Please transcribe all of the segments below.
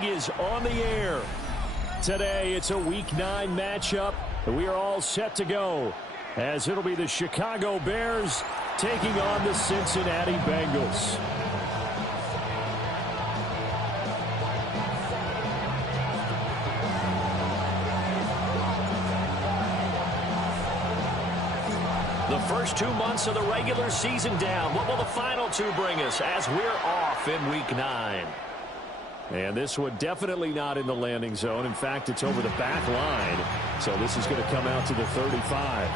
League is on the air. Today, it's a Week 9 matchup, and we are all set to go, as it'll be the Chicago Bears taking on the Cincinnati Bengals. The first 2 months of the regular season down. What will the final 2 bring us as we're off in Week 9? And this one definitely not in the landing zone. In fact, it's over the back line. So this is going to come out to the 35.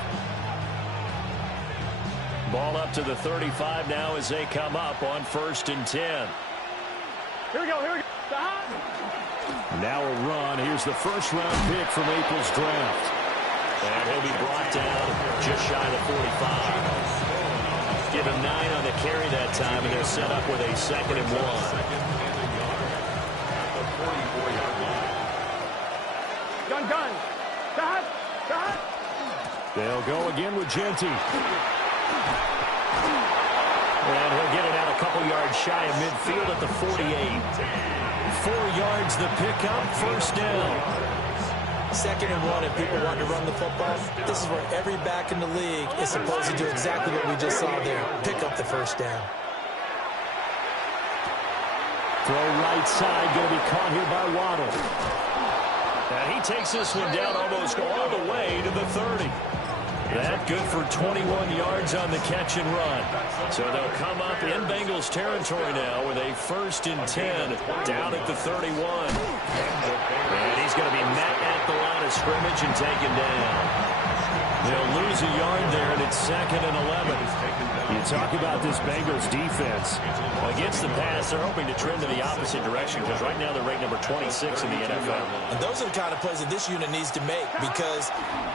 Ball up to the 35 now as they come up on 1st and 10. Here we go, here we go. Now a run. Here's the first-round pick from April's draft. And he'll be brought down just shy of the 45. Give him 9 on the carry that time, and they're set up with a 2nd and 1. Gun. Dot. They'll go again with Genty. And he'll get it out a couple yards shy of midfield at the 48. 4 yards the pickup, 1st down. 2nd and 1, and people want to run the football. This is where every back in the league is supposed to do exactly what we just saw there. Pick up the 1st down. Throw right side, going to be caught here by Waddle. And he takes this one down almost all the way to the 30. That good for 21 yards on the catch and run. So they'll come up in Bengals territory now with a 1st and 10 down at the 31. And he's going to be met at the line of scrimmage and taken down. They'll lose a yard there, and it's 2nd and 11. You talk about this Bengals defense. Against the pass, they're hoping to trend in the opposite direction because right now they're ranked number 26 in the NFL. And those are the kind of plays that this unit needs to make because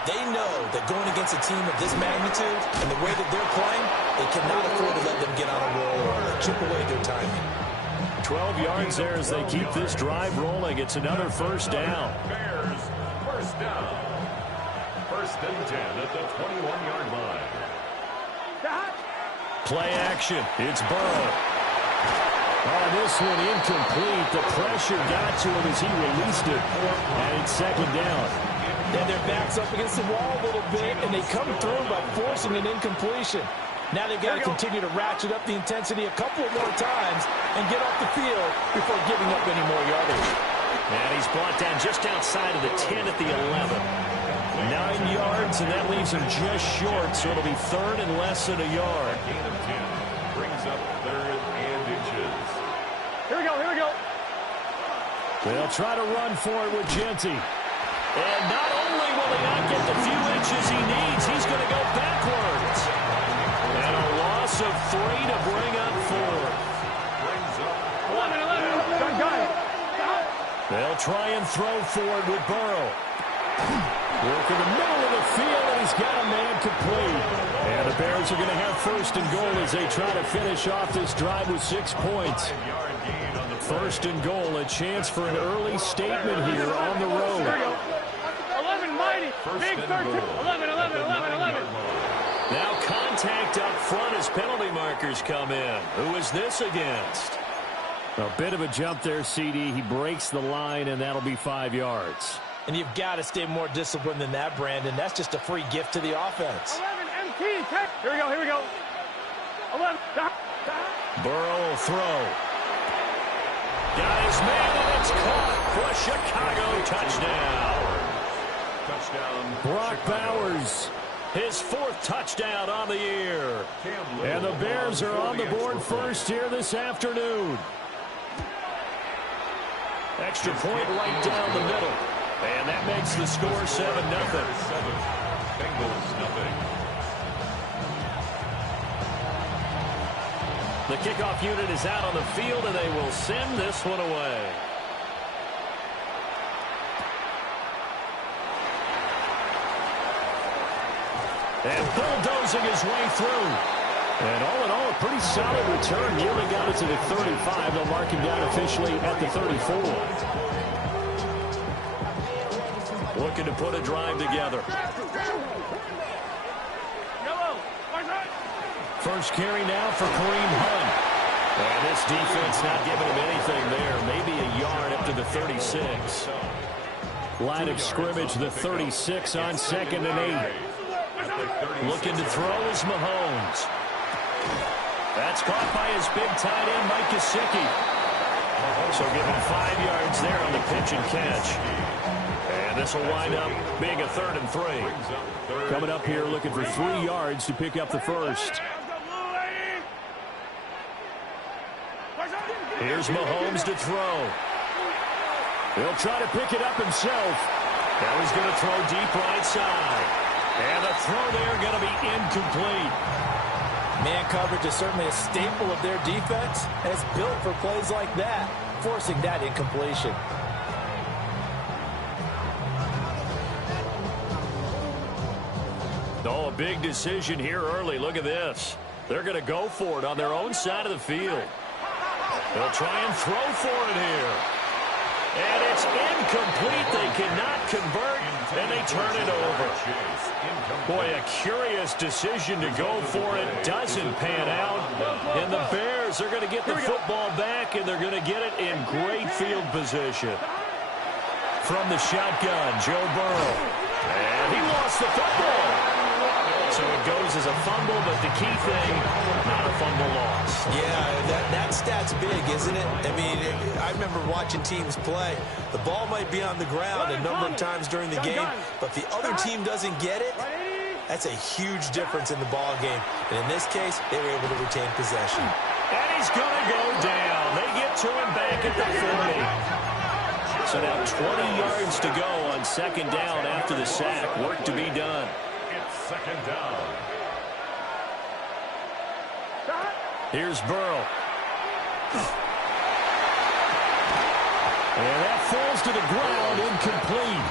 they know that going against a team of this magnitude and the way that they're playing, they cannot afford to let them get on a roll or chip away their timing. 12 yards there as they keep this drive rolling. It's another 1st down. Bears, 1st down. 1st and 10 at the 21-yard line. Play action. It's Burrow. Oh, this one incomplete. The pressure got to him as he released it. And it's 2nd down. Then their back's up against the wall a little bit, and they come through by forcing an incompletion. Now they've got to continue to ratchet up the intensity a couple of more times and get off the field before giving up any more yardage. And he's brought down just outside of the 10 at the 11. 9 yards, and that leaves him just short, so it'll be 3rd and less than a yard. Gain of 10 brings up 3rd and inches. Here we go. They'll try to run for it with Genty. And not only will he not get the few inches he needs, he's going to go backwards. And a loss of 3 to bring up 4. 11. Gun. They'll try and throw for it with Burrow. Work in the middle of the field, and he's got a man complete. And the Bears are going to have 1st and goal as they try to finish off this drive with 6 points. 1st and goal, a chance for an early statement here on the road. 11 mighty. Big 13. 11. Now contact up front as penalty markers come in. Who is this against? A bit of a jump there, CD. He breaks the line, and that'll be 5 yards. And you've got to stay more disciplined than that, Brandon. That's just a free gift to the offense. 11 MT. Here we go. 11. Burrow will throw. Got his man, and it's caught for a Chicago touchdown. Brock Bowers, his 4th touchdown on the year. And the Bears are on the board first here this afternoon. Extra point right down the middle. And that makes the score 7-0. Bengals nothing. The kickoff unit is out on the field, and they will send this one away. And bulldozing his way through. And all in all, a pretty solid return. Nearly got it to the 35. They'll mark him down officially at the 34. Looking to put a drive together. First carry now for Kareem Hunt. And this defense not giving him anything there. Maybe a yard up to the 36. Line of scrimmage, the 36 on 2nd and 8. Looking to throw is Mahomes. That's caught by his big tight end, Mike Gesicki. So give him 5 yards there on the pitch and catch. And this will wind up being a 3rd and 3. Coming up here looking for 3 yards to pick up the first. Here's Mahomes to throw. He'll try to pick it up himself. Now he's going to throw deep right side. And the throw there going to be incomplete. Man coverage is certainly a staple of their defense, and it's built for plays like that, forcing that incompletion. Oh, a big decision here early. Look at this. They're going to go for it on their own side of the field. They'll try and throw for it here. And it's incomplete. They cannot convert, and they turn it over. Boy, a curious decision to go for it. Doesn't pan out. And the Bears are going to get the football back, and they're going to get it in great field position. From the shotgun, Joe Burrow. And he lost the football. So it goes as a fumble, but the key thing, not a fumble loss. Yeah, that stat's big, isn't it? I mean, I remember watching teams play. The ball might be on the ground a number of times during the game, but if the other team doesn't get it, that's a huge difference in the ball game. And in this case, they were able to retain possession. And he's going to go down. They get to him back at the 40. So now 20 yards to go on 2nd down after the sack. Work to be done. 2nd down. Here's Burrow. And that falls to the ground, incomplete.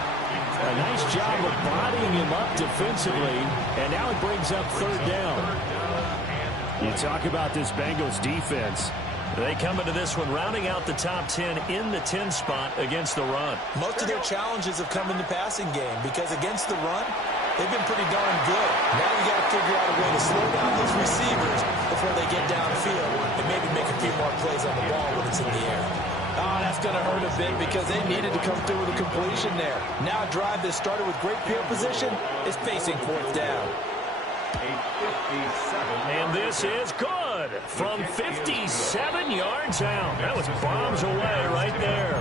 A nice job of bodying him up defensively, and now it brings up 3rd down. You talk about this Bengals defense. They come into this one rounding out the top 10 in the 10 spot against the run. Most of their challenges have come in the passing game because against the run, they've been pretty darn good. Now you got to figure out a way to slow down those receivers before they get downfield and maybe make a few more plays on the ball when it's in the air. Oh, that's going to hurt a bit because they needed to come through with a completion there. Now a drive that started with great field position is facing 4th down. And this is good from 57 yards out. That was bombs away right there.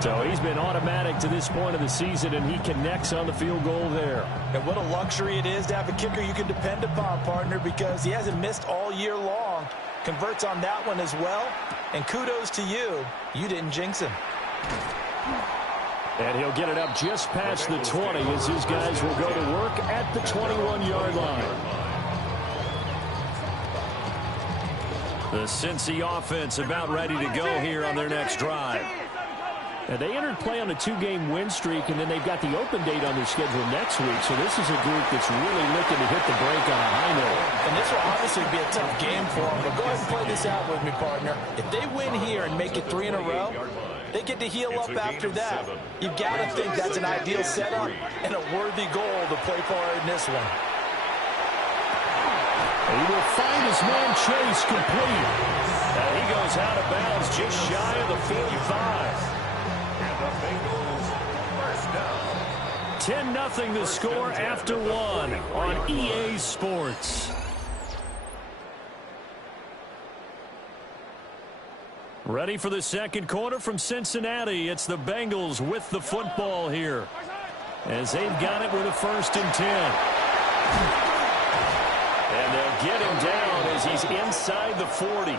So he's been automatic to this point of the season, and he connects on the field goal there. And what a luxury it is to have a kicker you can depend upon, partner, because he hasn't missed all year long. Converts on that one as well. And kudos to you. You didn't jinx him. And he'll get it up just past the 20 as his guys will go to work at the 21-yard line. The Cincy offense about ready to go here on their next drive. And they entered play on a 2-game win streak, and then they've got the open date on their schedule next week. So this is a group that's really looking to hit the break on a high note. And this will obviously be a tough game for them. But go ahead and play this out with me, partner. If they win here and make it 3 in a row, they get to heal up after that. You've got to think that's an ideal setup and a worthy goal to play for in this one. He will find his man Chase complete. And he goes out of bounds just shy of the 45. 10-0 the score after 1 on EA Sports. Ready for the second quarter from Cincinnati. It's the Bengals with the football here as they've got it with a 1st and 10. And they'll get him down as he's inside the 40.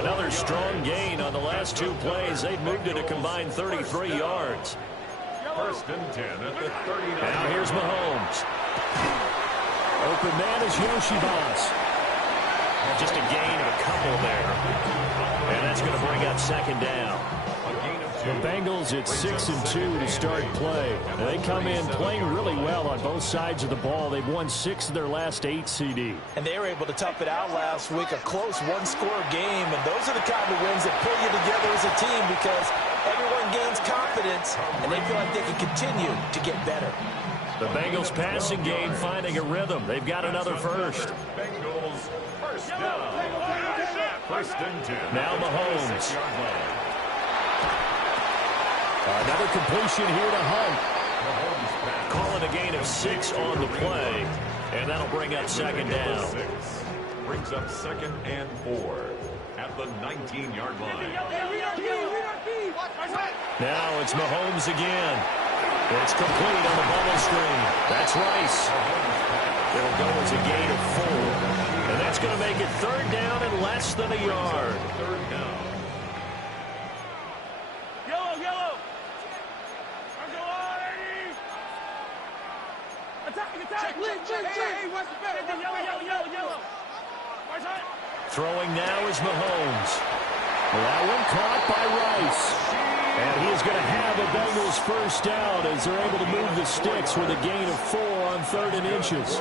Another strong gain on the last 2 plays. They've moved it a combined 33 yards. 1st and 10 at the 39. Now here's Mahomes. Open man is Yoshibas. Just a gain of a couple there. And that's going to bring up 2nd down. The Bengals at 6 and 2 to start play. And they come in playing really well on both sides of the ball. They've won 6 of their last 8 CD. And they were able to tough it out last week. A close 1-score game. And those are the kind of wins that pull you together as a team because everyone gains confidence and they feel like they can continue to get better. The Bengals passing game finding a rhythm. They've got another first. Bengals 1st down. First and 10. Now Mahomes. Another completion here to Hunt. Call it a gain of 6 on the play. And that'll bring up second down. Brings up 2nd and 4 at the 19-yard line. Now it's Mahomes again. It's complete on the bubble screen. That's Rice. It'll go as a gain of 4. And that's going to make it 3rd down and less than a yard. 3rd down. Yellow. Go on, Eddie. Attack. Hey, what's the better? Yellow. Throwing now is Mahomes. That one caught by Rice. And he is going to have a Bengals first down as they're able to move the sticks with a gain of 4 on 3rd and inches.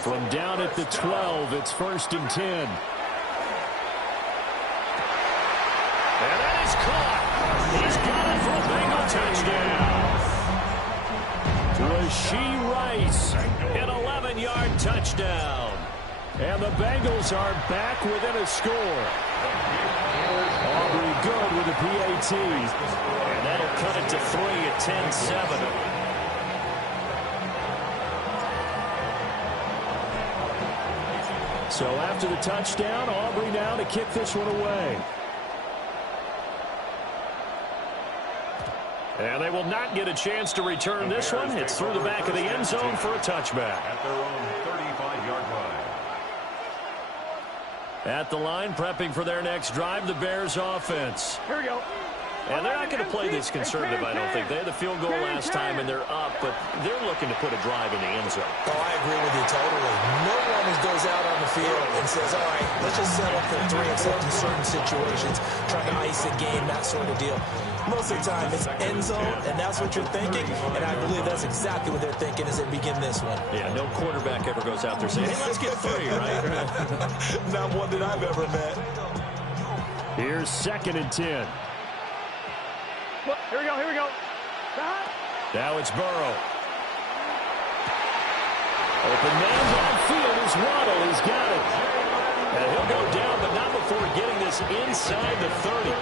From down at the 12, it's 1st and 10. And that is caught. He's got it for a Bengal touchdown. Rashee Rice, an 11-yard touchdown. And the Bengals are back within a score. Aubrey good with a PAT. And that'll cut it to 3 at 10-7. So after the touchdown, Aubrey now to kick this one away. And they will not get a chance to return this one. It's through the back of the end zone for a touchback. At their own 35-yard line. At the line, prepping for their next drive, the Bears offense. Here we go. And they're not going to play this conservative, I don't think. They had the field goal last time, and they're up, but they're looking to put a drive in the end zone. Oh, I agree with you totally. No one goes out on the field and says, all right, let's just settle for 3 except in certain situations, trying to ice a game, that sort of deal. Most of the time, it's end zone, and that's what you're thinking, and I believe that's exactly what they're thinking as they begin this one. Yeah, no quarterback ever goes out there saying, hey, let's get 3, right? Not one that I've ever met. Here's 2nd and 10. Here we go. Now it's Burrow. Open man downfield is Waddle. He's got it. And he'll go down, but not before getting this inside the 30.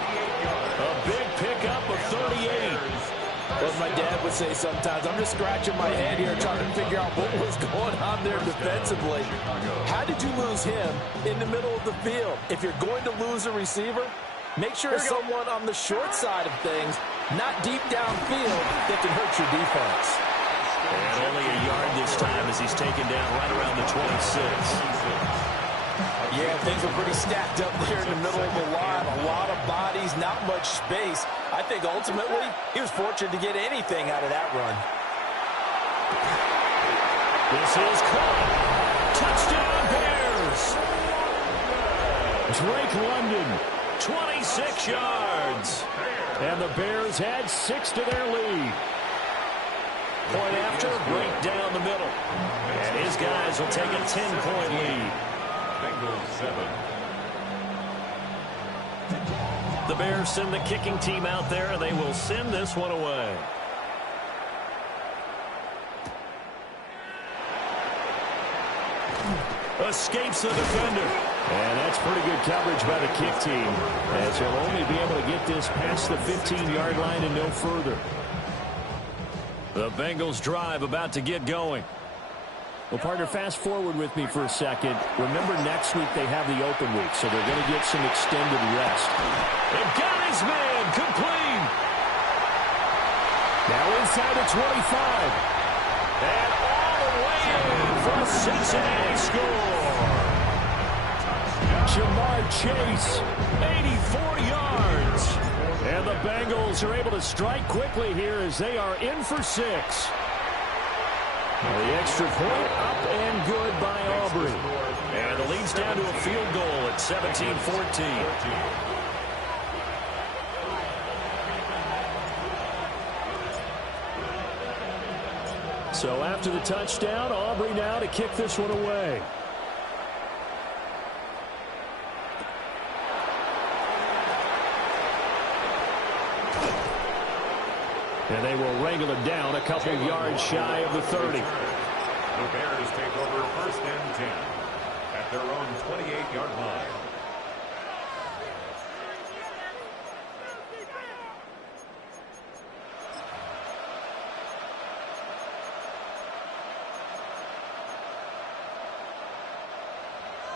A big pickup of 38. As my dad would say sometimes, I'm just scratching my head here trying to figure out what was going on there defensively. How did you lose him in the middle of the field? If you're going to lose a receiver, make sure it's someone on the short side of things, not deep downfield, that can hurt your defense. And only a yard this time as he's taken down right around the 26. Yeah, things were pretty stacked up there in the middle of the line. A lot of bodies, not much space. I think ultimately he was fortunate to get anything out of that run. This is caught. Touchdown Bears. Drake London, 26 yards. And the Bears add 6 to their lead. Point after, break down the middle. And his guys will take a 10-point lead. Bengals 7. The Bears send the kicking team out there, and they will send this one away. Escapes the defender. And that's pretty good coverage by the kick team, as he'll only be able to get this past the 15-yard line and no further. The Bengals drive about to get going. Well, partner, fast forward with me for a second. Remember, next week they have the open week, so they're going to get some extended rest. And got his man complete. Now inside the 25. And all the way in for a Cincinnati score. Jamar Chase, 84 yards. And the Bengals are able to strike quickly here as they are in for 6. The extra point up and good by Aubrey. And the lead's down to a field goal at 17-14. So after the touchdown, Aubrey now to kick this one away. And they will wrangle it down a couple yards shy of the 30. The Bears take over 1st and 10 at their own 28-yard line.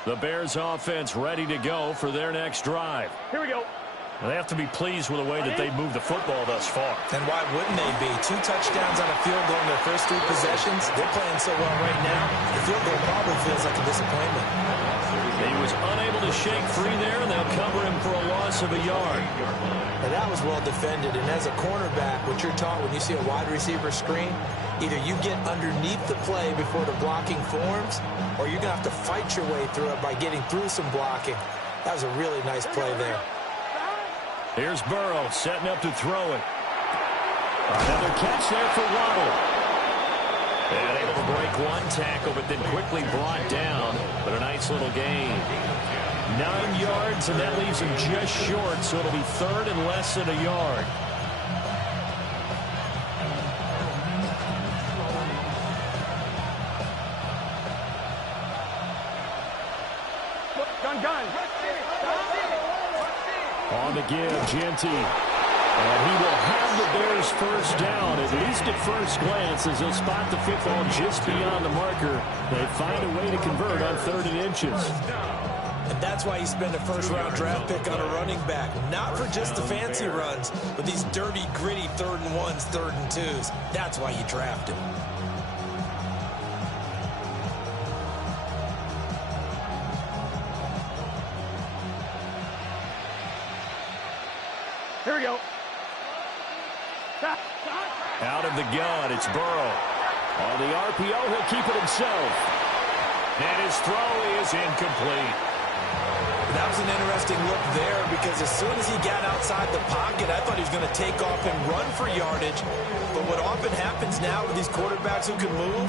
The Bears offense ready to go for their next drive. Here we go. They have to be pleased with the way that they've moved the football thus far. And why wouldn't they be? 2 touchdowns on a field goal in their first 3 possessions. They're playing so well right now, the field goal probably feels like a disappointment. He was unable to shake free there, and they'll cover him for a loss of a yard. And that was well defended. And as a cornerback, what you're taught when you see a wide receiver screen, either you get underneath the play before the blocking forms, or you're going to have to fight your way through it by getting through some blocking. That was a really nice play there. Here's Burrow setting up to throw it. Another catch there for Waddle. And able to break one tackle, but then quickly brought down. But a nice little gain. 9 yards, and that leaves him just short, so it'll be 3rd and less than a yard. Gun. On the give, Genty. And he will have the Bears first down, at least at first glance, as they'll spot the football just beyond the marker. They find a way to convert on 3rd and inches. And that's why you spend a first-round draft pick on a running back. Not for just the fancy runs, but these dirty, gritty 3rd and 1s, 3rd and 2s. That's why you draft him. Here we go. Out of the gun, it's Burrow. On the RPO, he'll keep it himself. And his throw is incomplete. That was an interesting look there because as soon as he got outside the pocket, I thought he was going to take off and run for yardage. But what often happens now with these quarterbacks who can move,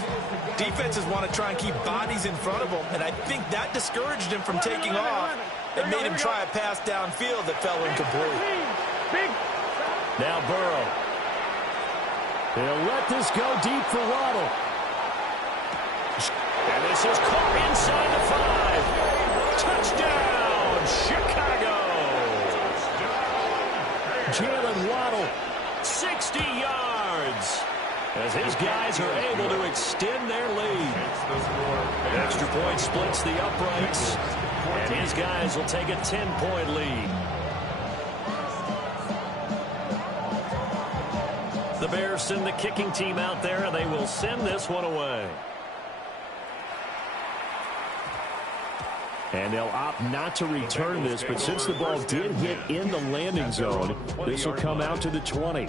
defenses want to try and keep bodies in front of them. And I think that discouraged him from taking off and made him try a pass downfield that fell incomplete. Now Burrow. He'll let this go deep for Waddle. And this is caught inside the 5. Touchdown, Chicago. Jalen Waddle, 60 yards. As his guys are able to extend their lead. Extra point splits the uprights. And his guys will take a 10-point lead. The Bears send the kicking team out there, and they will send this one away. And they'll opt not to return this, but since the ball did hit in the landing zone, this will come out to the 20.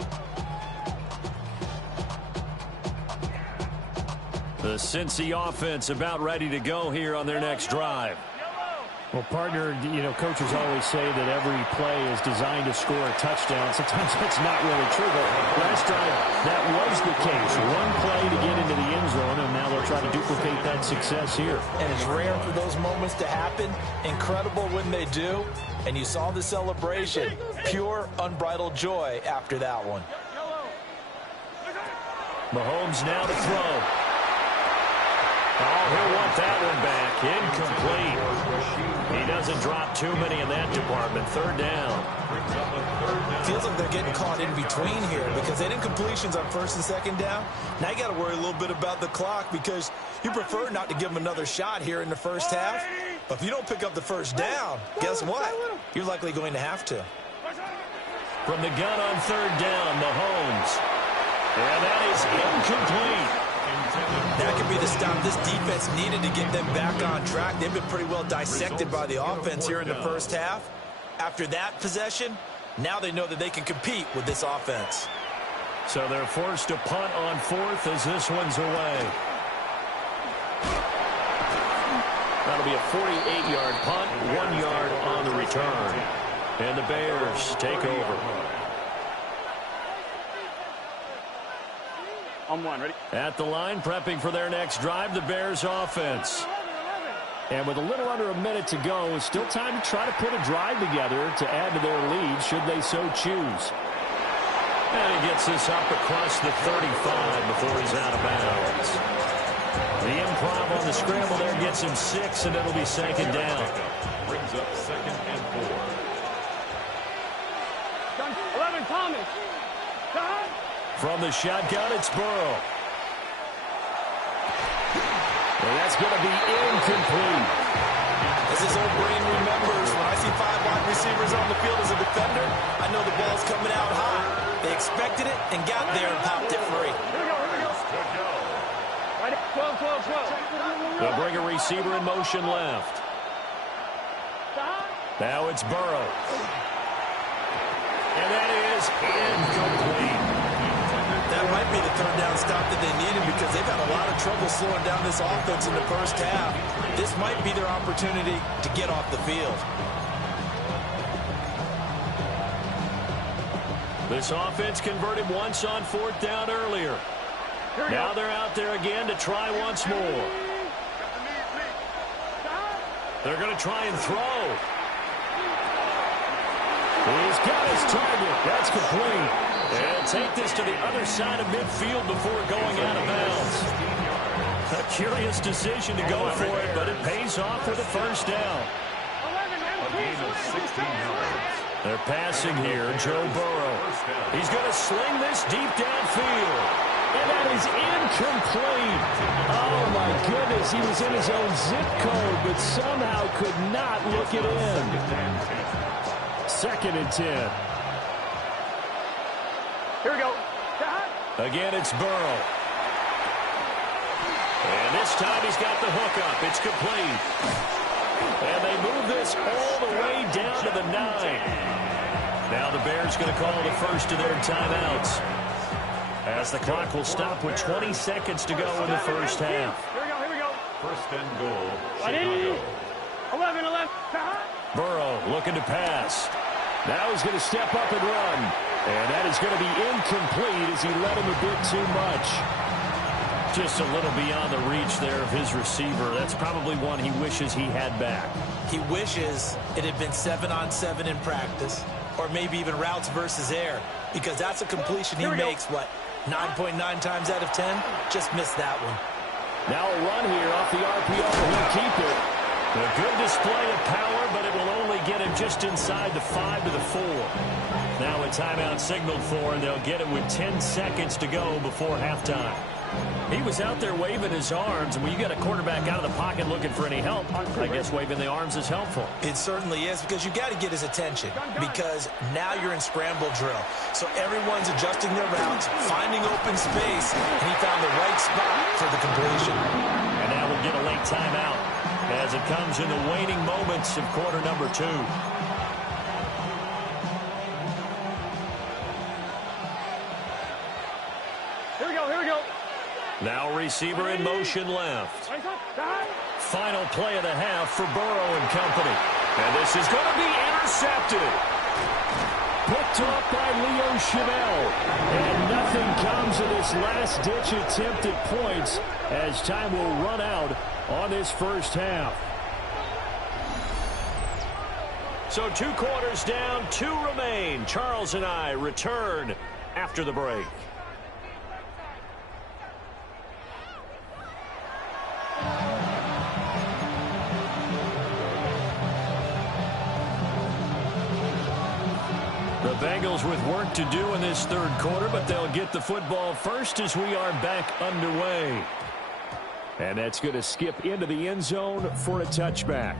The Cincy offense about ready to go here on their next drive. Well, partner, coaches always say that every play is designed to score a touchdown. Sometimes that's not really true, but last drive, that was the case. One play to get into the end zone, and now they'll try to duplicate that success here. And it's rare for those moments to happen. Incredible when they do. And you saw the celebration. Pure, unbridled joy after that one. Mahomes now to throw. Oh, he'll want that one back. Incomplete. He doesn't drop too many in that department. 3rd down. Feels like they're getting caught in between here because they didn't completions on 1st and 2nd down. Now you got to worry a little bit about the clock because you prefer not to give them another shot here in the first half. But if you don't pick up the 1st down, guess what? You're likely going to have to. From the gun on 3rd down, Mahomes. And that is incomplete. That could be the stop this defense needed to get them back on track. They've been pretty well dissected by the offense here in the first half. After that possession, now they know that they can compete with this offense. So they're forced to punt on 4th as this one's away. That'll be a 48-yard punt, 1 yard on the return. And the Bears take over. On 1, ready? At the line, prepping for their next drive, the Bears offense. And with a little under a minute to go, it's still time to try to put a drive together to add to their lead, should they so choose. And he gets this up across the 35 before he's out of bounds. The improv on the scramble there gets him 6, and it'll be 2nd down. Brings up 2nd and 4. 11, Thomas. From the shotgun, it's Burrow. And that's going to be incomplete. As his old brain remembers, when I see 5 wide receivers on the field as a defender, I know the ball's coming out high. They expected it and got there and popped it free. Here we go. Right, 12. They'll bring a receiver in motion left. Now it's Burrow. And that is incomplete. That might be the third down stop that they needed because they've had a lot of trouble slowing down this offense in the first half. This might be their opportunity to get off the field. This offense converted once on 4th down earlier. Now they're out there again to try once more. They're going to try and throw. He's got his target. That's complete. And take this to the other side of midfield before going out of bounds. A curious decision to go for it, but it pays off with a first down. A gain of 16 yards. They're passing here, Joe Burrow. He's going to sling this deep downfield. And that is incomplete. Oh, my goodness. He was in his own zip code, but somehow could not look it in. 2nd and 10. Here we go. Again, it's Burrow. And this time he's got the hook up. It's complete. And they move this all the way down to the 9. Now the Bears going to call the first of their timeouts, as the clock will stop with 20 seconds to go in the first half. Here we go. First and goal, Chicago. 11. Burrow looking to pass. Now he's going to step up and run. And that is going to be incomplete as he led him a bit too much. Just a little beyond the reach there of his receiver. That's probably one he wishes he had back. He wishes it had been 7-on-7 in practice, or maybe even routes versus air, because that's a completion he makes, 9.9 times out of 10? Just missed that one. Now a run here off the RPO. He'll keep it. A good display of power, but it will only get him just inside the 5 to the 4. Now a timeout signaled for, and they'll get it with 10 seconds to go before halftime. He was out there waving his arms, and when you got a quarterback out of the pocket looking for any help, I guess waving the arms is helpful. It certainly is, because you got to get his attention, because now you're in scramble drill. So everyone's adjusting their routes, finding open space, and he found the right spot for the completion. And now we'll get a late timeout as it comes in the waning moments of quarter number 2. Here we go. Now receiver in motion left. Final play of the half for Burrow and company. And this is going to be intercepted. Picked off by Leo Chanel. And nothing comes of this last-ditch attempt at points as time will run out on this first half. So 2 quarters down, 2 remain. Charles and I return after the break. The Bengals with work to do in this 3rd quarter, but they'll get the football first as we are back underway. And that's going to skip into the end zone for a touchback.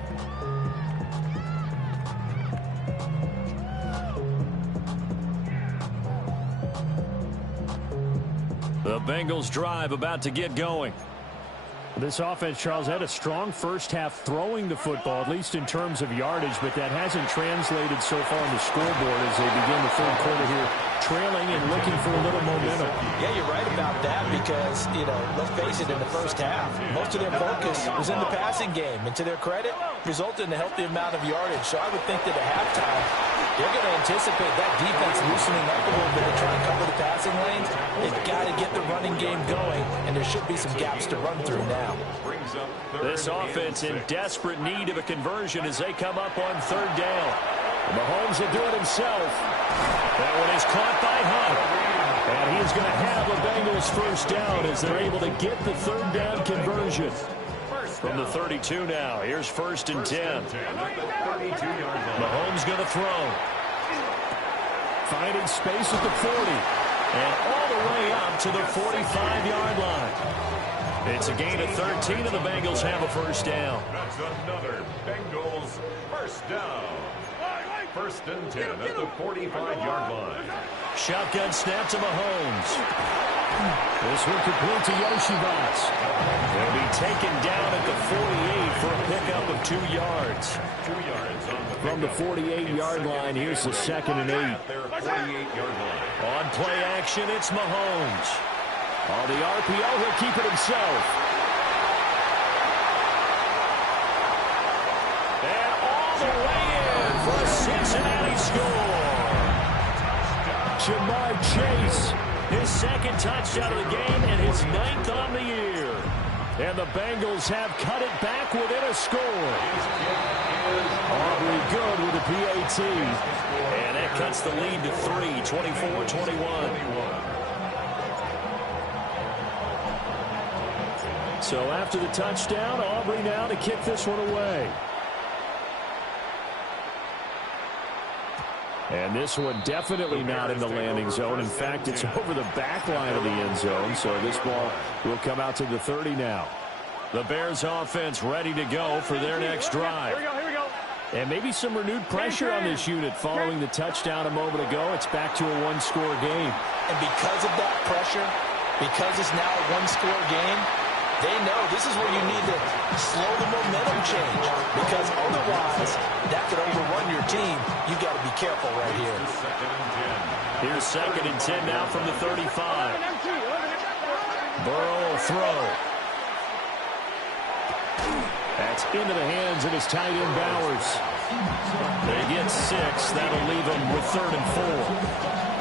The Bengals drive about to get going. This offense, Charles, had a strong first half throwing the football, at least in terms of yardage, but that hasn't translated so far on the scoreboard as they begin the 3rd quarter here, trailing and looking for a little momentum. Yeah, you're right about that because, let's face it, in the first half, most of their focus was in the passing game. And to their credit, resulted in a healthy amount of yardage. So I would think that at halftime, they're going to anticipate that defense loosening up a little bit to try and cover the passing lanes. They've got to get the running game going, and there should be some gaps to run through now. This offense in desperate need of a conversion as they come up on 3rd down. Mahomes will do it himself. That one is caught by Hunt. And he's going to have a Bengals first down as they're able to get the 3rd down conversion. From the 32 now, here's 1st and 10. Mahomes going to throw. Finding space at the 40. And all the way up to the 45-yard line. It's a gain of 13, and the Bengals have a first down. That's another Bengals first down. First and 10 at the 45-yard line. Shotgun snap to Mahomes. This one complete to Yoshivas. They'll be taken down at the 48 for a pickup of 2 yards. 2 yards on the From the 48-yard line, here's the 2nd and 8. their 48-yard line. On play action, it's Mahomes. On the RPO, he'll keep it himself. And all the way in for a Cincinnati score. Jamar Chase, his 2nd touchdown of the game and his 9th on the year. And the Bengals have cut it back within a score. Aubrey good with a PAT. And that cuts the lead to 3, 24-21. So after the touchdown, Aubrey now to kick this one away. And this one definitely not in the landing zone. In fact, it's over the back line of the end zone. So this ball will come out to the 30 now. The Bears offense ready to go for their next drive. Here we go. And maybe some renewed pressure on this unit following the touchdown a moment ago. It's back to a one-score game. And because of that pressure, because it's now a one-score game, they know this is where you need to slow the momentum change, because otherwise that could overrun your team. You've got to be careful right here. Here's 2nd and 10 now from the 35. Burrow will throw. That's into the hands of his tight end Bowers. They get 6. That'll leave them with 3rd and 4.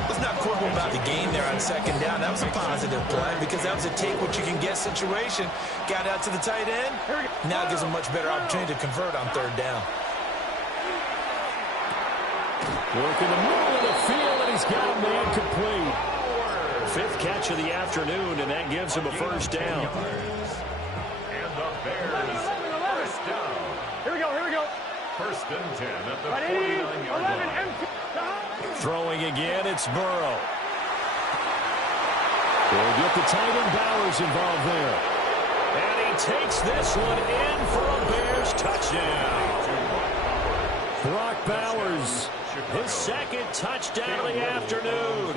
Let's not quibble about the game there on 2nd down. That was a positive play because that was a take-what-you-can-get situation. Got out to the tight end. Now it gives them much better opportunity to convert on 3rd down. Working the middle of the field, and he's got a man complete. 5th catch of the afternoon, and that gives him a first down. And the Bears first down. Here we go. First and 10 at the 49-yard line. Throwing again, it's Burrow. They'll get the tight end Bowers involved there. And he takes this one in for a Bears touchdown. Brock Bowers, His 2nd touchdown of the afternoon.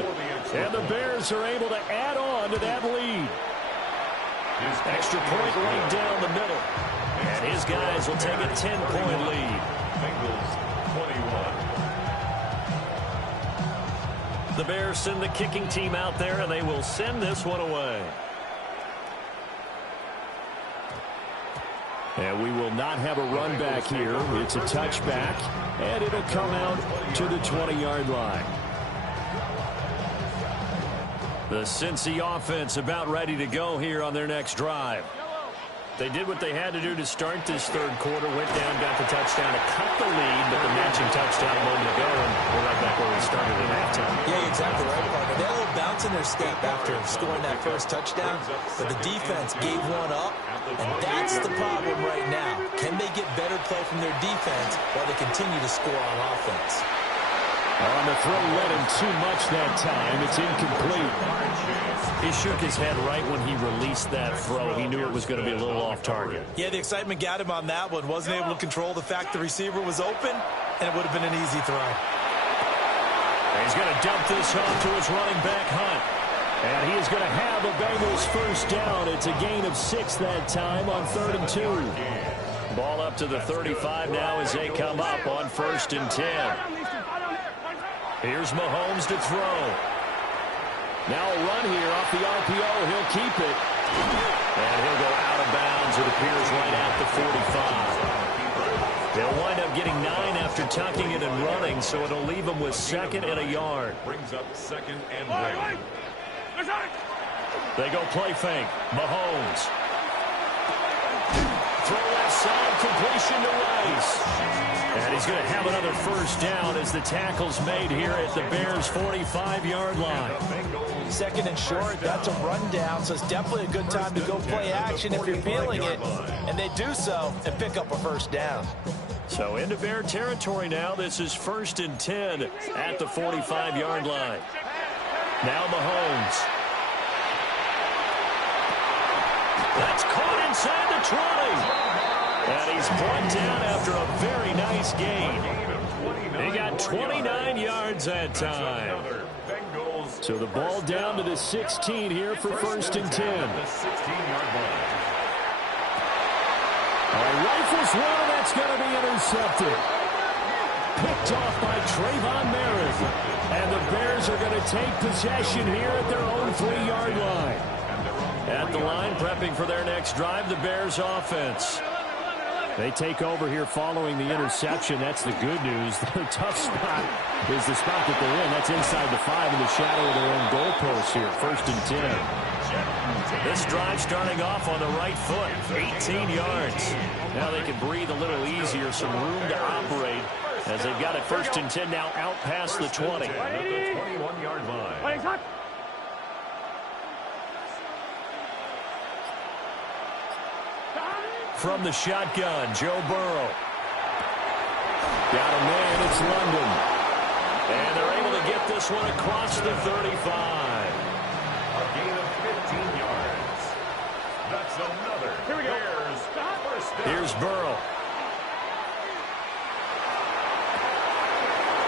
and the Bears are able to add on to that lead. Extra point right down the middle. And his guys will take a 10-point lead. Bengals 21. The Bears send the kicking team out there, and they will send this one away. And we will not have a run back here. It's a touchback, and it'll come out to the 20-yard line. The Cincy offense about ready to go here on their next drive. They did what they had to do to start this 3rd quarter, went down, got the touchdown to cut the lead, but the matching touchdown a moment ago, and we're right back where we started at halftime. Yeah, exactly right, partner. They had a little bounce in their step after scoring that first touchdown, but the defense gave one up, and that's the problem right now. Can they get better play from their defense while they continue to score on offense? On the throw, led him too much that time. It's incomplete. He shook his head right when he released that throw. He knew it was going to be a little off target. Yeah, the excitement got him on that one. Wasn't able to control the fact the receiver was open, and it would have been an easy throw. He's going to dump this off to his running back, Hunt. And he is going to have a Bengals first down. It's a gain of 6 that time on 3rd and 2. Ball up to the 35 now as they come up on 1st and 10. Here's Mahomes to throw. Now a run here off the RPO. He'll keep it. And he'll go out of bounds. It appears right at the 45. They'll wind up getting 9 after tucking it and running, so it'll leave them with 2nd and a yard. Brings up 2nd and 1. They go play fake. Mahomes. Throw left side, completion to Rice. And he's going to have another first down as the tackle's made here at the Bears' 45-yard line. 2nd and short, that's a rundown, so it's definitely a good time to go play action if you're feeling it. And they do so and pick up a first down. So into Bear territory now. This is 1st and 10 at the 45-yard line. Now Mahomes. That's caught inside the 20. And he's brought down after a very nice gain. He got 29 yards that time. So the ball down to the 16 here for 1st and 10. Rifles one, and that's going to be intercepted. Picked off by Trayvon Merritt. And the Bears are going to take possession here at their own 3-yard line. At the line, prepping for their next drive, the Bears offense. They take over here following the interception. That's the good news. Their tough spot is the spot that they're in. That's inside the 5 in the shadow of their own goalpost here. 1st and 10. This drive starting off on the right foot. 18 yards. Now they can breathe a little easier. Some room to operate as they've got it 1st and 10 now out past the 20. At the 21-yard line. From the shotgun, Joe Burrow. Got a man, it's London. And they're able to get this one across the 35. A gain of 15 yards. That's another. Here we go. First down. Here's Burrow.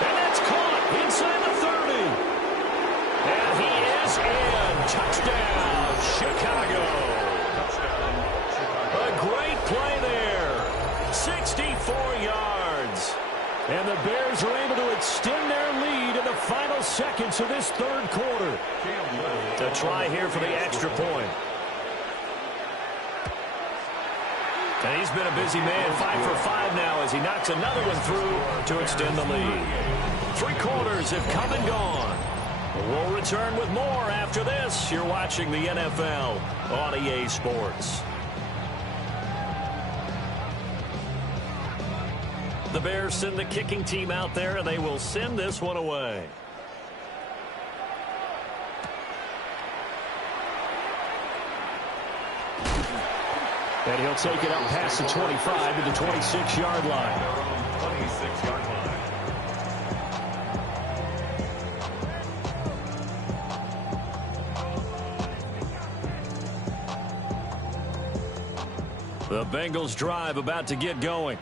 And that's caught inside the 30. And he is in. Touchdown, Chicago. A great play there. 64 yards. And the Bears are able to extend their lead in the final seconds of this 3rd quarter. To try here for the extra point. And he's been a busy man, 5 for 5 now as he knocks another one through to extend the lead. 3 quarters have come and gone. We'll return with more after this. You're watching the NFL on EA Sports. The Bears send the kicking team out there, and they will send this one away. And he'll take it up past the 25 to the 26-yard line. 26-yard line. The Bengals drive about to get going.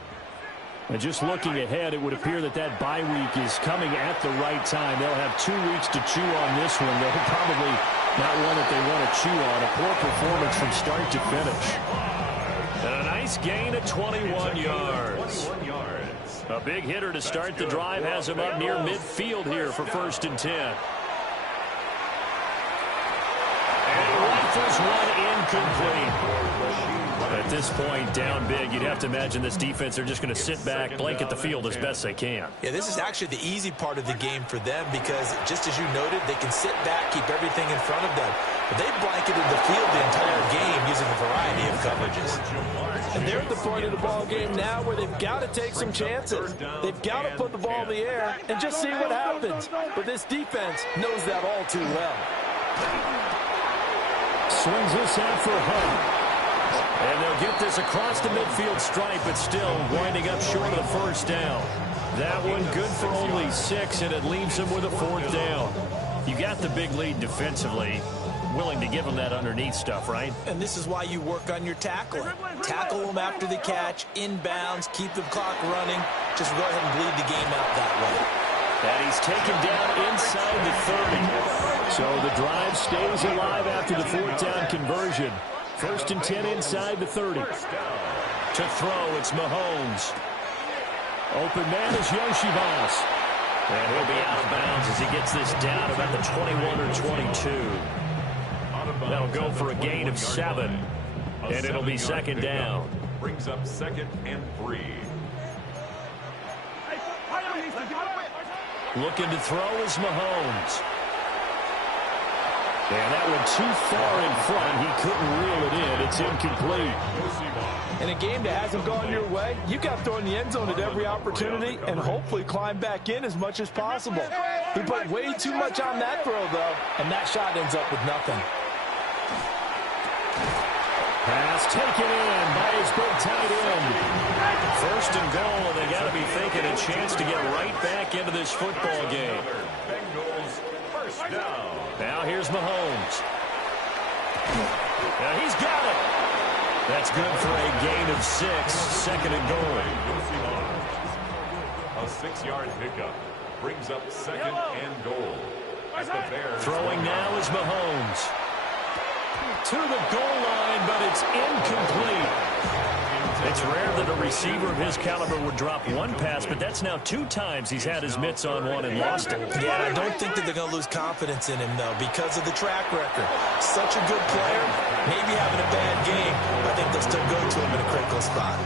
And just looking ahead, it would appear that that bye week is coming at the right time. They'll have 2 weeks to chew on this one. They'll probably not one that they want to chew on. A poor performance from start to finish. And a nice gain of 21 yards. A big hitter to start the drive has him up near midfield here for 1st and 10. And he rifles one incomplete. At this point, down big, you'd have to imagine this defense, they're just going to sit back, blanket the field as best they can. Yeah, this is actually the easy part of the game for them because, just as you noted, they can sit back, keep everything in front of them. But they blanketed the field the entire game using a variety of coverages. And they're at the point of the ball game now where they've got to take some chances. They've got to put the ball in the air and just see what happens. But this defense knows that all too well. Swings this out for Hunt. And they'll get this across the midfield stripe, but still winding up short of the 1st down. That one good for only 6, and it leaves them with a 4th down. You got the big lead defensively. Willing to give them that underneath stuff, right? And this is why you work on your tackling. Tackle them after the catch, inbounds, keep the clock running. Just go ahead and bleed the game out that way. And he's taken down inside the 30. So the drive stays alive after the 4th down conversion. 1st and 10 inside the 30. To throw, it's Mahomes. Open man is Yoshibas. And he'll be out of bounds as he gets this down about the 21 or 22. That'll go for a gain of 7. And it'll be 2nd down. Brings up 2nd and 3. Looking to throw is Mahomes. And that one too far in front. He couldn't reel it in. It's incomplete. In a game that hasn't gone your way, you've got to throw in the end zone at every opportunity and hopefully climb back in as much as possible. He put way too much on that throw, though, and that shot ends up with nothing. Pass taken in by his big tight end. 1st and goal, and they got to be thinking a chance to get right back into this football game. Bengals 1st down. Now here's Mahomes. Now he's got it. That's good for a gain of 6, second and goal. A 6-yard pickup brings up second and goal. At the Bears. Throwing now is Mahomes. To the goal line, but it's incomplete. It's rare that a receiver of his caliber would drop one pass, but that's now 2 times he's had his mitts on one and lost it. Yeah, I don't think that they're going to lose confidence in him, though, because of the track record. Such a good player, maybe having a bad game. I think they'll still go to him in a critical spot.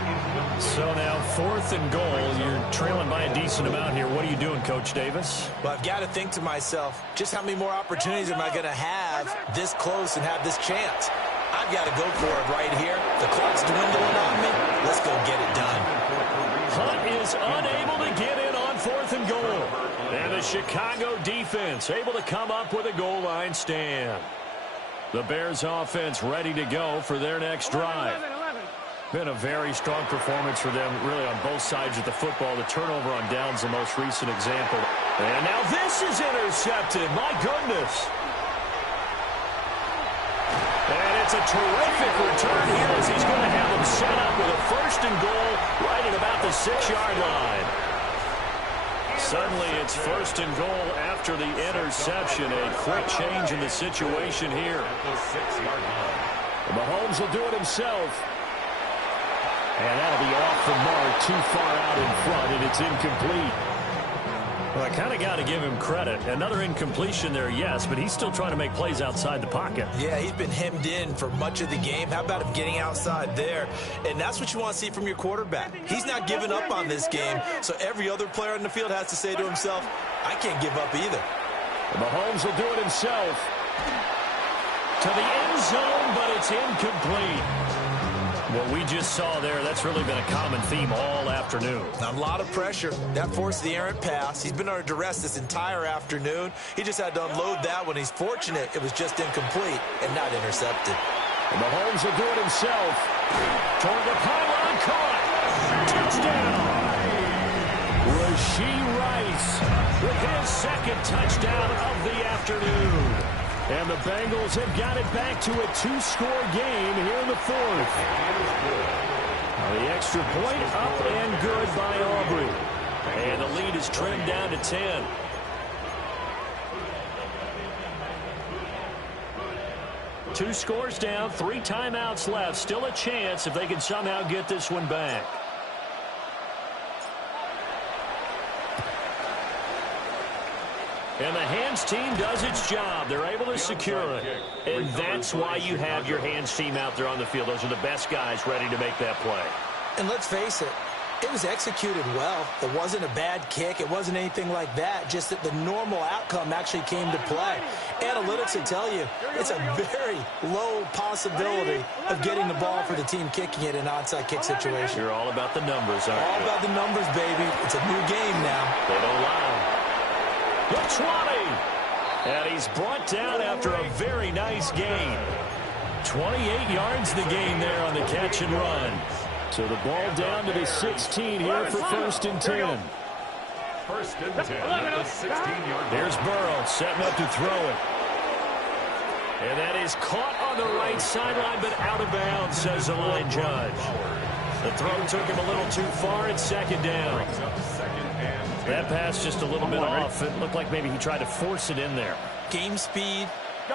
So now 4th and goal. You're trailing by a decent amount here. What are you doing, Coach Davis? Well, I've got to think to myself, just how many more opportunities am I going to have this close and have this chance? I've got to go for it right here. The clock's dwindling on me. Let's go get it done. Hunt is unable to get in on 4th and goal. And the Chicago defense able to come up with a goal line stand. The Bears offense ready to go for their next drive. Been a very strong performance for them, really, on both sides of the football. The turnover on downs, the most recent example. And now this is intercepted. My goodness. And it's a terrific return here as he's going to have them set up with a 1st and goal right at about the 6-yard line. Suddenly it's 1st and goal after the interception. A quick change in the situation here. The 6-yard line. Mahomes will do it himself. And that'll be off the mark, too far out in front, and it's incomplete. Well, I kind of got to give him credit. Another incompletion there, yes, but he's still trying to make plays outside the pocket. Yeah, he's been hemmed in for much of the game. How about him getting outside there? And that's what you want to see from your quarterback. He's not giving up on this game, so every other player in the field has to say to himself, I can't give up either. Mahomes will do it himself. To the end zone, but it's incomplete. What we just saw there, that's really been a common theme all afternoon. A lot of pressure. That forced the errant pass. He's been under duress this entire afternoon. He just had to unload that one. He's fortunate it was just incomplete and not intercepted. And Mahomes will do it himself. Toward the pylon, caught. Touchdown. Rashee Rice with his 2nd touchdown of the afternoon. And the Bengals have got it back to a 2-score game here in the 4th. The extra point up and good by Aubrey. And the lead is trimmed down to 10. Two scores down, 3 timeouts left. Still a chance if they can somehow get this one back. And the hands team does its job. They're able to secure it. And that's why you have your hands team out there on the field. Those are the best guys ready to make that play. And let's face it, it was executed well. It wasn't a bad kick. It wasn't anything like that. Just that the normal outcome actually came to play. Analytics will tell you it's a very low possibility of getting the ball for the team kicking it in an onside kick situation. You're all about the numbers, aren't you? All about the numbers, baby. It's a new game now. They don't lie. The 20. And he's brought down after a very nice gain. 28 yards the gain there on the catch and run. So the ball down to the 16 here for 1st and 10. 1st and 10 at the 16-yard line. There's Burrow setting up to throw it. And that is caught on the right sideline, but out of bounds, says the line judge. The throw took him a little too far. It's 2nd down. That pass just a little bit off. It looked like maybe he tried to force it in there. Game speed,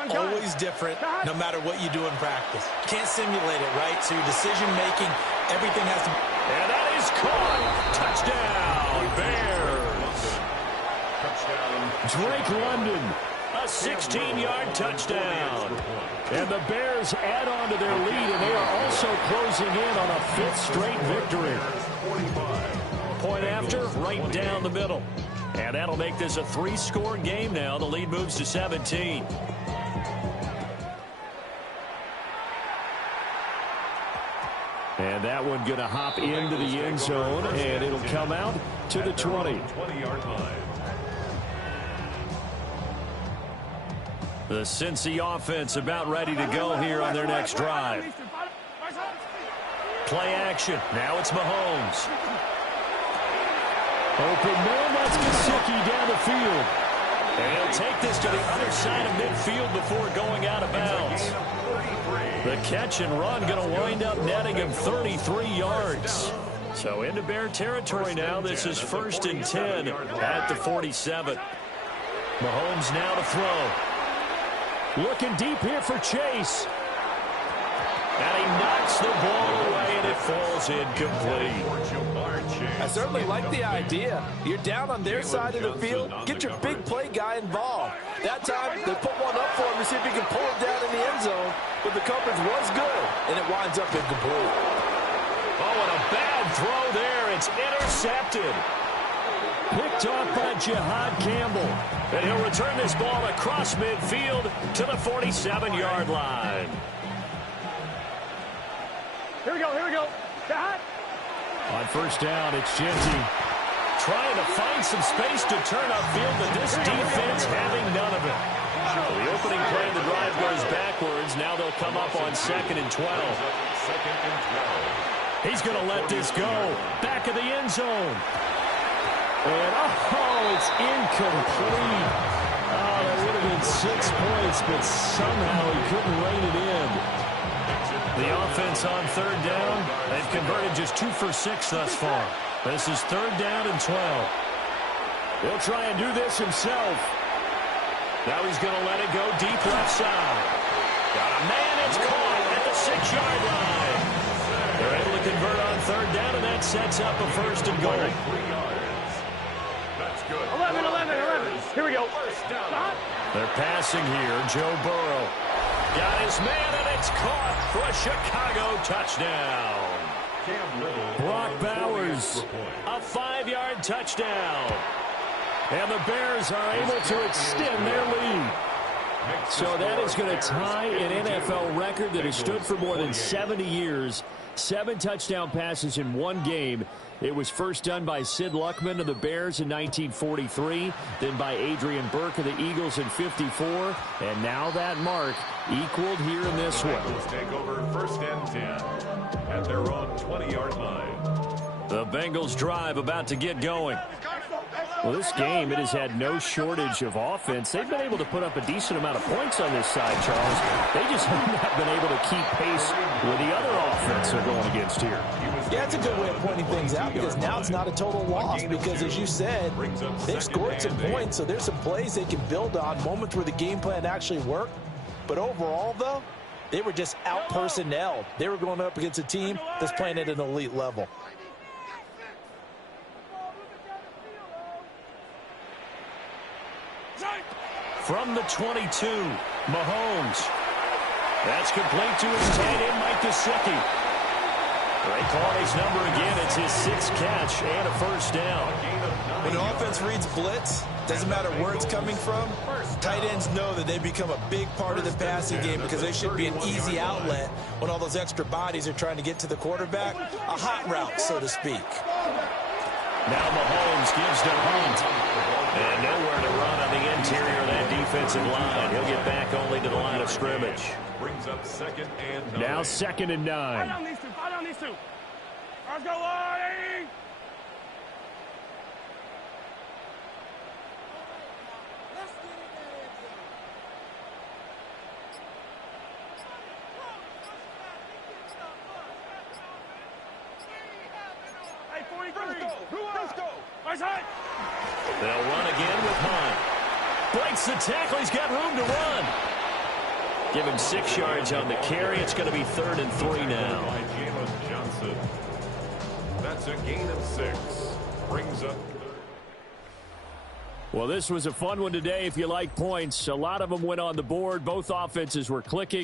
always different, no matter what you do in practice. You can't simulate it, right? So your decision-making, everything has to be... And that is caught. Touchdown, Bears. Drake London, a 16-yard touchdown. And the Bears add on to their lead, and they are also closing in on a 5th straight victory. Point after, right down the middle. And that'll make this a 3-score game now. The lead moves to 17. And that one going to hop into the end zone, and it'll come out to the 20. 20-yard line. The Cincy offense about ready to go here on their next drive. Play action. Now it's Mahomes. Open man, that's Gesicki down the field. And he'll take this to the other side of midfield before going out of bounds. The catch and run going to wind up netting him 33 yards. So into Bear territory now. This is 1st and 10 at the 47. Mahomes now to throw. Looking deep here for Chase. And he knocks the ball away, and it falls incomplete. I certainly like the idea. You're down on their side of the field. Get your big play guy involved. That time, they put one up for him to see if he can pull it down in the end zone. But the coverage was good, and it winds up incomplete. Oh, and a bad throw there. It's intercepted. Picked off by Jihad Campbell. And he'll return this ball across midfield to the 47-yard line. Here we go, here we go. Hot. On 1st down, it's Genty. Trying to find some space to turn upfield, but this defense having none of it. The opening play of the drive goes backwards. Now they'll come up on 2nd and 12. He's going to let this go. Back of the end zone. And, oh, it's incomplete. Oh, that would have been 6 points, but somehow he couldn't rein it in. The offense on 3rd down. They've converted just 2 for 6 thus far. This is 3rd down and 12. He'll try and do this himself. Now he's going to let it go deep left side. Got a man. It's caught at the 6-yard line. They're able to convert on 3rd down, and that sets up a 1st and goal. That's good. 11. Here we go. They're passing here. Joe Burrow. Got his man, and it's caught for a Chicago touchdown. Brock Bowers. A 5-yard touchdown. And the Bears are able to extend their lead. So that is going to tie an NFL record that has stood for more than 70 years. 7 touchdown passes in one game. It was first done by Sid Luckman of the Bears in 1943, then by Adrian Burke of the Eagles in 54, and now that mark equaled here in this one. Take over 1st and 10 at their own 20-yard line. The Bengals drive about to get going. Well, this game, it has had no shortage of offense. They've been able to put up a decent amount of points on this side, Charles. They just have not been able to keep pace with the other offense they're going against here. Yeah, it's a good way of pointing things out because now it's not a total loss because, as you said, they've scored some points, so there's some plays they can build on, moments where the game plan actually worked. But overall, though, they were just out-personnelled. They were going up against a team that's playing at an elite level. From the 22, Mahomes. That's complete to his tight end, Mike Gesicki. They call his number again. It's his 6th catch and a 1st down. When the offense reads blitz, doesn't matter where it's coming from, tight ends know that they become a big part of the passing game because they should be an easy outlet when all those extra bodies are trying to get to the quarterback. A hot route, so to speak. Now Mahomes gives to Hunt. And nowhere to run on the interior of that defensive line. He'll get back only to the line of scrimmage. Brings up 2nd and 9. Now 2nd and 9. Fight on these two. Let's go, Lottie! Hey, 43. Let's go. Nice high. They'll run again with Hunt. Breaks the tackle. He's got room to run. Give him 6 yards on the carry. It's going to be 3rd and 3 now. That's a gain of 6. Brings up. Well, this was a fun one today if you like points. A lot of them went on the board. Both offenses were clicking.